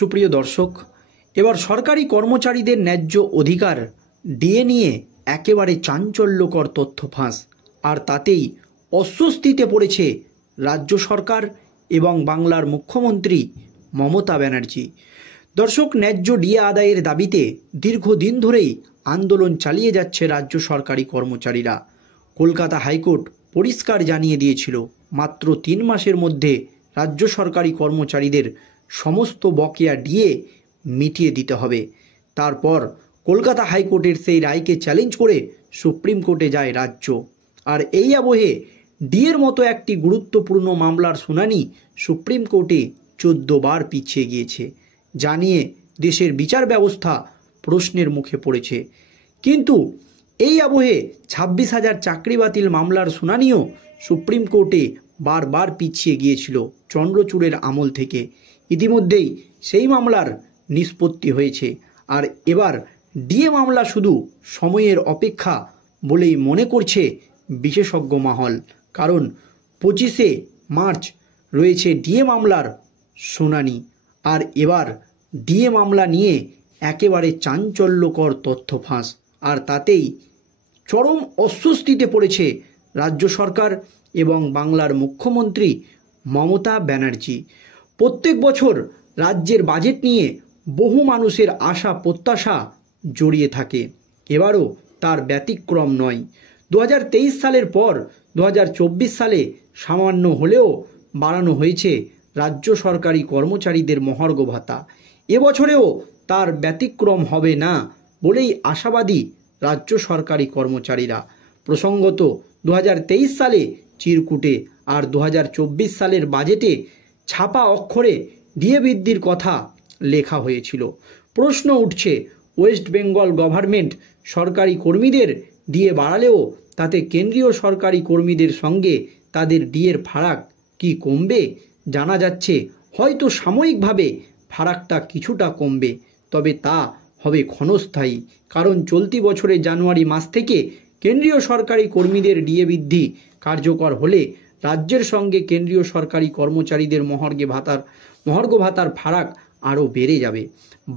সুপ্রিয় দর্শক, এবার সরকারি কর্মচারীদের ন্যায্য অধিকার ডিএ নিয়ে একেবারে চাঞ্চল্যকর তথ্য ফাঁস, আর তাতেই অস্বস্তিতে পড়েছে রাজ্য সরকার এবং বাংলার মুখ্যমন্ত্রী মমতা ব্যানার্জি। দর্শক, ন্যায্য ডিএ আদায়ের দাবিতে দীর্ঘদিন ধরেই আন্দোলন চালিয়ে যাচ্ছে রাজ্য সরকারি কর্মচারীরা। কলকাতা হাইকোর্ট পরিষ্কার জানিয়ে দিয়েছিল মাত্র 3 মাসের মধ্যে রাজ্য সরকারি কর্মচারীদের সমস্ত বকেয়া ডিএ মিটিয়ে দিতে হবে। তারপর কলকাতা হাইকোর্টের সেই রায়কে চ্যালেঞ্জ করে সুপ্রিম কোর্টে যায় রাজ্য। আর এই আবহে ডিএর মতো একটি গুরুত্বপূর্ণ মামলার শুনানি সুপ্রিম কোর্টে 14 বার পিছিয়ে গিয়েছে, জানিয়ে দেশের বিচার ব্যবস্থা প্রশ্নের মুখে পড়েছে। কিন্তু এই আবহে 26,000 চাকরি বাতিল মামলার শুনানিও সুপ্রিম কোর্টে বারবার পিছিয়ে গিয়েছিল চন্দ্রচূড়ের আমল থেকে। ইতিমধ্যেই সেই মামলার নিষ্পত্তি হয়েছে, আর এবার ডিএ মামলা শুধু সময়ের অপেক্ষা বলেই মনে করছে বিশেষজ্ঞ মহল। কারণ 25শে মার্চ রয়েছে ডিএ মামলার শুনানি, আর এবার ডিএ মামলা নিয়ে একেবারে চাঞ্চল্যকর তথ্য ফাঁস, আর তাতেই চরম অস্বস্তিতে পড়েছে রাজ্য সরকার এবং বাংলার মুখ্যমন্ত্রী মমতা ব্যানার্জি। প্রত্যেক বছর রাজ্যের বাজেট নিয়ে বহু মানুষের আশা প্রত্যাশা জড়িয়ে থাকে, এবারও তার ব্যতিক্রম নয়। 2023 সালের পর 2024 সালে সামান্য হলেও বাড়ানো হয়েছে রাজ্য সরকারি কর্মচারীদের মহার্ঘ ভাতা। এবছরেও তার ব্যতিক্রম হবে না বলেই আশাবাদী রাজ্য সরকারি কর্মচারীরা। প্রসঙ্গত 2023 সালে চিরকুটে আর 2024 সালের বাজেটে ছাপা অক্ষরে ডিএ বৃদ্ধির কথা লেখা হয়েছিল। প্রশ্ন উঠছে, ওয়েস্ট বেঙ্গল গভর্নমেন্ট সরকারি কর্মীদের ডিএ বাড়ালেও তাতে কেন্দ্রীয় সরকারি কর্মীদের সঙ্গে তাদের ডিএর ফারাক কি কমবে? জানা যাচ্ছে হয়তো সাময়িকভাবে ফারাকটা কিছুটা কমবে, তবে তা হবে ক্ষণস্থায়ী। কারণ চলতি বছরের জানুয়ারি মাস থেকে কেন্দ্রীয় সরকারি কর্মীদের ডিএ বৃদ্ধি কার্যকর হলে রাজ্যের সঙ্গে কেন্দ্রীয় সরকারি কর্মচারীদের মহার্ঘ ভাতার ফারাক আরও বেড়ে যাবে।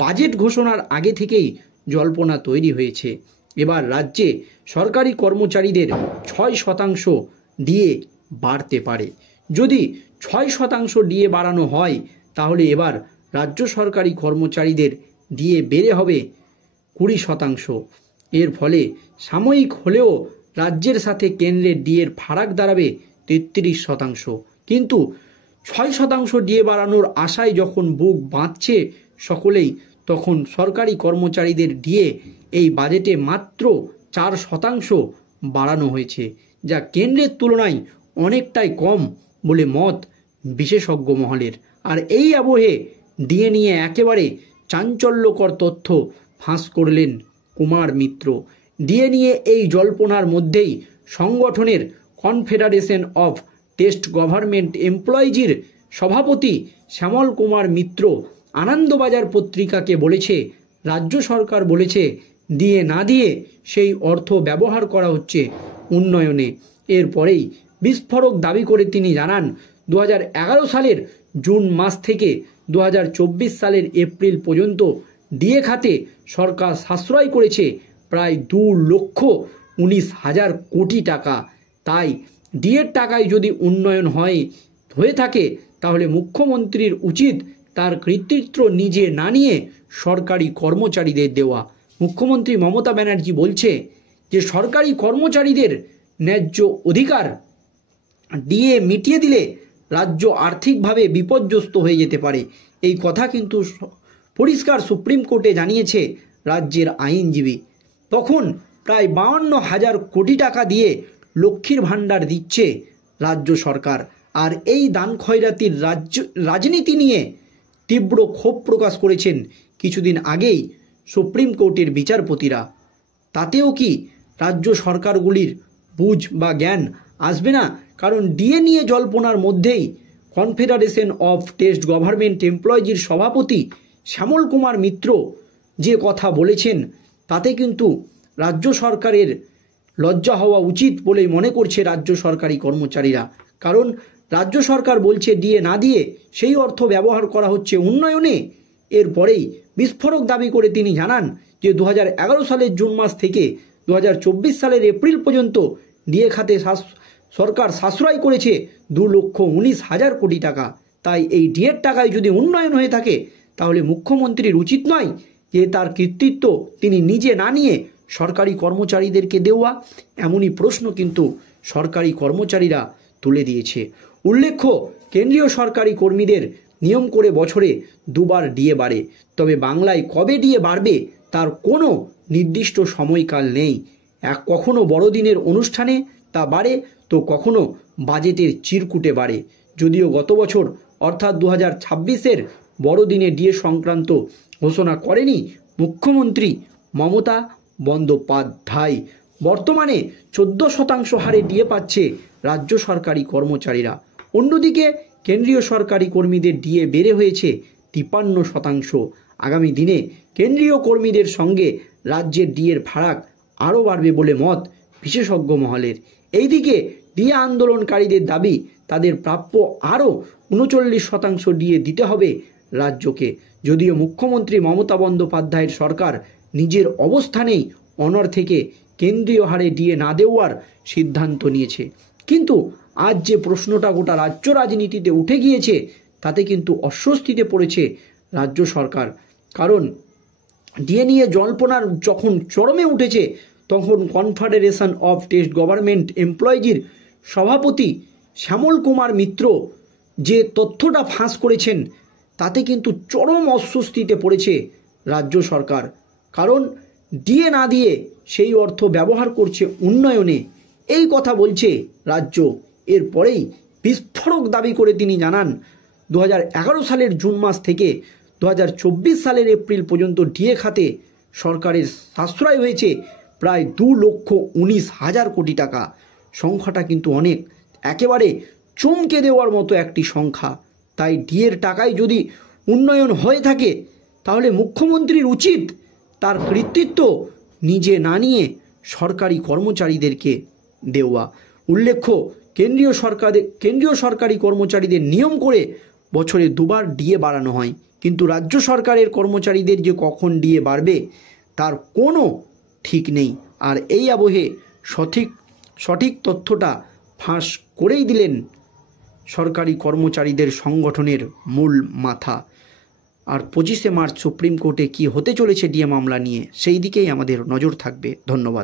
বাজেট ঘোষণার আগে থেকেই জল্পনা তৈরি হয়েছে, এবার রাজ্যে সরকারি কর্মচারীদের 6% ডিএ বাড়তে পারে। যদি 6% ডিএ বাড়ানো হয়, তাহলে এবার রাজ্য সরকারি কর্মচারীদের ডিএ বেড়ে হবে 20%। এর ফলে সাময়িক হলেও রাজ্যের সাথে কেন্দ্রের ডিএর ফারাক দাঁড়াবে 33%। কিন্তু 6% ডিএ বাড়ানোর আশায় যখন বুক বাঁধছে সকলেই, তখন সরকারি কর্মচারীদের ডিএ এই বাজেটে মাত্র 4% বাড়ানো হয়েছে, যা কেন্দ্রের তুলনায় অনেকটাই কম বলে মত বিশেষজ্ঞ মহলের। আর এই আবহে ডিএ নিয়ে একেবারে চাঞ্চল্যকর তথ্য ফাঁস করলেন কুমার মিত্র। ডিএ নিয়ে এই জল্পনার মধ্যেই সংগঠনের কনফেডারেশন অফ টেস্ট গভর্নমেন্ট এমপ্লয়িজের সভাপতি শ্যামল কুমার মিত্র আনন্দবাজার পত্রিকাকে বলেছে, রাজ্য সরকার বলেছে ডিএ না দিয়ে সেই অর্থ ব্যবহার করা হচ্ছে উন্নয়নে। এরপরেই বিস্ফোরক দাবি করে তিনি জানান, 2011 সালের জুন মাস থেকে 2024 সালের এপ্রিল পর্যন্ত ডিএ খাতে সরকার সাশ্রয় করেছে প্রায় 2,19,000 কোটি টাকা। তাই ডিএর টাকায় যদি উন্নয়ন হয়ে থাকে, তাহলে মুখ্যমন্ত্রীর উচিত তার কৃতিত্ব নিজে না নিয়ে সরকারি কর্মচারীদের দেওয়া। মুখ্যমন্ত্রী মমতা ব্যানার্জি বলছে যে সরকারি কর্মচারীদের ন্যায্য অধিকার ডিএ মিটিয়ে দিলে রাজ্য আর্থিকভাবে বিপর্যস্ত হয়ে যেতে পারে। এই কথা কিন্তু পরিষ্কার সুপ্রিম কোর্টে জানিয়েছে রাজ্যের আইনজীবী। তখন প্রায় 52,000 কোটি টাকা দিয়ে লক্ষ্মীর ভাণ্ডার দিচ্ছে রাজ্য সরকার। আর এই দান খয়রাতির রাজনীতি নিয়ে তীব্র ক্ষোভ প্রকাশ করেছেন কিছুদিন আগেই সুপ্রিম কোর্টের বিচারপতিরা। তাতেও কি রাজ্য সরকারগুলির বুঝ বা জ্ঞান আসবে না? কারণ ডিএ নিয়ে জল্পনার মধ্যেই কনফেডারেশন অফ টেস্ট গভর্নমেন্ট এমপ্লয়িজের সভাপতি শ্যামল কুমার মিত্র যে কথা বলেছেন, তাতে কিন্তু রাজ্য সরকারের লজ্জা হওয়া উচিত বলেই মনে করছে রাজ্য সরকারি কর্মচারীরা। কারণ রাজ্য সরকার বলছে ডিএ না দিয়ে সেই অর্থ ব্যবহার করা হচ্ছে উন্নয়নে। এরপরেই বিস্ফোরক দাবি করে তিনি জানান যে 2011 সালের জুন মাস থেকে 2024 সালের এপ্রিল পর্যন্ত ডিএ খাতে সরকার সাশ্রয় করেছে 2,19,000 কোটি টাকা। তাই এই ডিএর টাকায় যদি উন্নয়ন হয়ে থাকে তাহলে মুখ্যমন্ত্রীর উচিত নয় যে তার কৃতিত্ব তিনি নিজে না নিয়ে সরকারি কর্মচারীদেরকে দেওয়া। এমনই প্রশ্ন কিন্তু সরকারি কর্মচারীরা তুলে দিয়েছে। উল্লেখ্য, কেন্দ্রীয় সরকারি কর্মীদের নিয়ম করে বছরে 2 বার ডিএ বাড়ে, তবে বাংলায় কবে ডিএ বাড়বে তার কোনো নির্দিষ্ট সময়কাল নেই। কখনো বড়দিনের অনুষ্ঠানে তা বাড়ে, তো কখনো বাজেটের চিরকুটে বাড়ে। যদিও গত বছর অর্থাৎ 2026-এর বড়দিনে ডিএ সংক্রান্ত ঘোষণা করেনি মুখ্যমন্ত্রী মমতা বন্দ্যোপাধ্যায়। বর্তমানে 14% হারে ডিএ পাচ্ছে রাজ্য সরকারি কর্মচারীরা। অন্যদিকে কেন্দ্রীয় সরকারি কর্মীদের ডিএ বেড়ে হয়েছে 53%। আগামী দিনে কেন্দ্রীয় কর্মীদের সঙ্গে রাজ্যের ডিএর ফারাক আরও বাড়বে বলে মত বিশেষজ্ঞ মহলের। এইদিকে ডিএ আন্দোলনকারীদের দাবি তাদের প্রাপ্য আরও 39% ডিএ দিতে হবে রাজ্যকে। যদিও মুখ্যমন্ত্রী মমতা বন্দ্যোপাধ্যায়ের সরকার নিজের অবস্থানেই অনড় থেকে কেন্দ্রীয় হারে ডিএ না দেওয়ার সিদ্ধান্ত নিয়েছে, কিন্তু আজ যে প্রশ্নটা গোটা রাজ্য রাজনীতিতে উঠে গিয়েছে তাতে কিন্তু অস্বস্তিতে পড়েছে রাজ্য সরকার। কারণ ডিএ নিয়ে জল্পনার যখন চরমে উঠেছে তখন কনফেডারেশন অফ স্টেট গভর্নমেন্ট এমপ্লয়িজের সভাপতি শ্যামল কুমার মিত্র যে তথ্যটা ফাঁস করেছেন তাতে কিন্তু চরম অস্বস্তিতে পড়েছে রাজ্য সরকার। কারণ ডিএ না দিয়ে সেই অর্থ ব্যবহার করছে উন্নয়নে, এই কথা বলছে রাজ্য। এরপরেই বিস্ফোরক দাবি করে তিনি জানান 2011 সালের জুন মাস থেকে 2024 সালের এপ্রিল পর্যন্ত ডিএ খাতে সরকারের সাশ্রয় হয়েছে প্রায় 2,19,000 কোটি টাকা। সংখ্যাটা কিন্তু অনেক, একেবারে চমকে দেওয়ার মতো একটি সংখ্যা। তাই ডিএর টাকায় যদি উন্নয়ন হয়ে থাকে তাহলে মুখ্যমন্ত্রীর উচিত তার কৃতিত্ব নিজে না নিয়ে সরকারি কর্মচারীদেরকে দেওয়া। উল্লেখ্য, কেন্দ্রীয় সরকারি কর্মচারীদের নিয়ম করে বছরে 2 বার ডিএ বাড়ানো হয়, কিন্তু রাজ্য সরকারের কর্মচারীদের যে কখন ডিএ বাড়বে তার কোনো ঠিক নেই। আর এই আবহে সঠিক তথ্যটা ফাঁস করেই দিলেন সরকারি কর্মচারীদের সংগঠনের মূল মাথা। আর 25শে মার্চ সুপ্রিম কোর্টে কি হতে চলেছে ডিএ মামলা নিয়ে সেই দিকেই আমাদের নজর থাকবে। ধন্যবাদ।